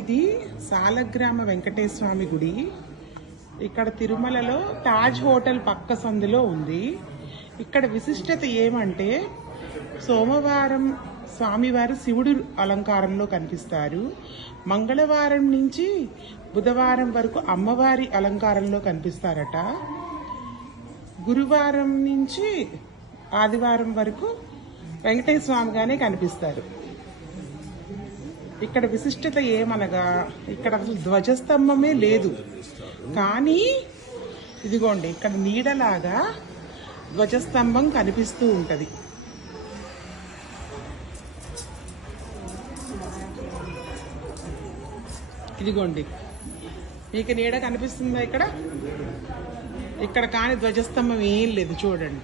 ఇది సాలగ్రామ వెంకటేశ్వర స్వామి గుడి. ఇక్కడ తిరుమలలో తాజ్ హోటల్ పక్క సందులో ఉంది. ఇక్కడ విశిష్టత ఏమంటే సోమవారం స్వామివారు శివుడు అలంకారంలో కనిపిస్తారు. మంగళవారం నుంచి బుధవారం వరకు అమ్మవారి అలంకారంలో కనిపిస్తారట. గురువారం నుంచి ఆదివారం వరకు వెంకటేశ్వర స్వామిగానే కనిపిస్తారు. ఇక్కడ విశిష్టత ఏమనగా ఇక్కడ అసలు ధ్వజస్తంభమే లేదు, కానీ ఇదిగోండి ఇక్కడ నీడలాగా ధ్వజస్తంభం కనిపిస్తూ ఉంటది. ఇదిగోండి మీకు నీడ కనిపిస్తుందా? ఇక్కడ కానీ ధ్వజస్తంభం ఏం లేదు. చూడండి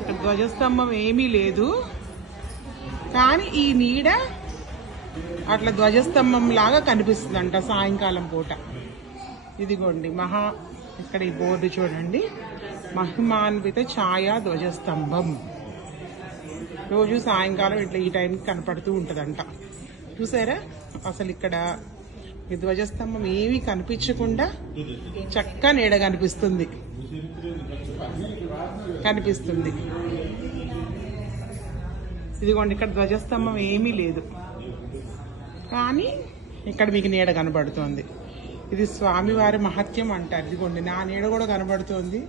ఇక్కడ ధ్వజస్తంభం ఏమీ లేదు, కానీ ఈ నీడ అట్లా ధ్వజస్తంభం లాగా కనిపిస్తుందంట సాయంకాలం పూట. ఇదిగోండి ఇక్కడ ఈ బోర్డు చూడండి, మహిమాన్విత ఛాయా ధ్వజస్తంభం. రోజు సాయంకాలం ఇట్లా ఈ టైంకి కనపడుతూ ఉంటదంట. చూసారా అసలు ఇక్కడ ఈ ధ్వజస్తంభం ఏమీ కనిపించకుండా చక్కగా నీడ కనిపిస్తుంది. ఇదిగోండి ఇక్కడ ధ్వజస్తంభం ఏమీ లేదు, కానీ ఇక్కడ మీకు నీడ కనబడుతోంది. ఇది స్వామివారి మహత్యం అంటారు. ఇదిగోండి నా నీడ కూడా కనబడుతోంది.